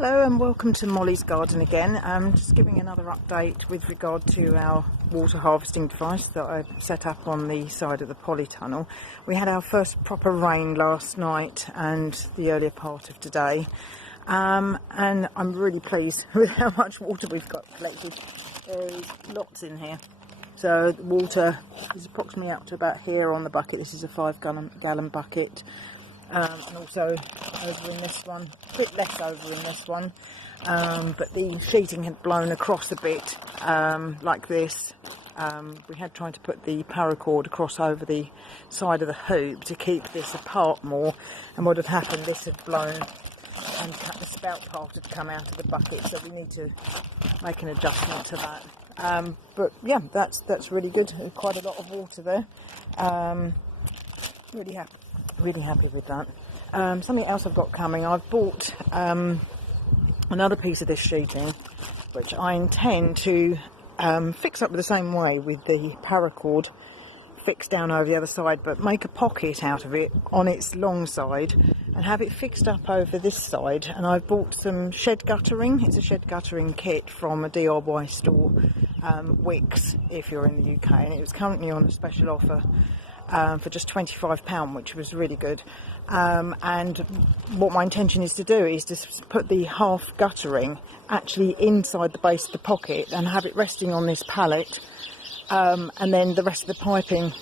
Hello and welcome to Molly's garden again. Just giving another update with regard to our water harvesting device that I set up on the side of the polytunnel. We had our first proper rain last night and the earlier part of today, and I'm really pleased with how much water we've got collected. There's lots in here. So the water is approximately up to about here on the bucket. This is a 5-gallon bucket. And also over in this one, a bit less over in this one, but the sheeting had blown across a bit like this. We had tried to put the paracord across over the side of the hoop to keep this apart more, and what had happened, this had blown and the spout part had come out of the bucket, so we need to make an adjustment to that. But yeah, that's really good. Quite a lot of water there. Really happy with that. Something else I've got coming, I've bought another piece of this sheeting which I intend to fix up the same way with the paracord fixed down over the other side, but make a pocket out of it on its long side and have it fixed up over this side. And I've bought some shed guttering. It's a shed guttering kit from a DIY store, Wicks if you're in the UK, and it was currently on a special offer for just £25, which was really good. And what my intention is to do is to put the half guttering actually inside the base of the pocket and have it resting on this pallet, and then the rest of the piping,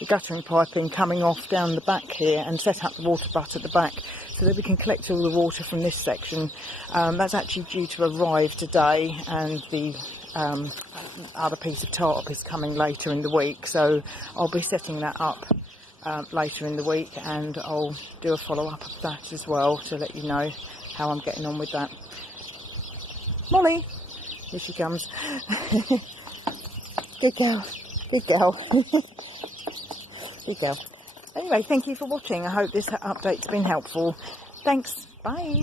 the guttering piping, coming off down the back here, and set up the water butt at the back so that we can collect all the water from this section. That's actually due to arrive today, and the other piece of tarp is coming later in the week, so I'll be setting that up later in the week, and I'll do a follow-up of that as well to let you know how I'm getting on with that. Molly, here she comes. Good girl, good girl. Good girl. Anyway, thank you for watching. I hope this update's been helpful. Thanks, bye.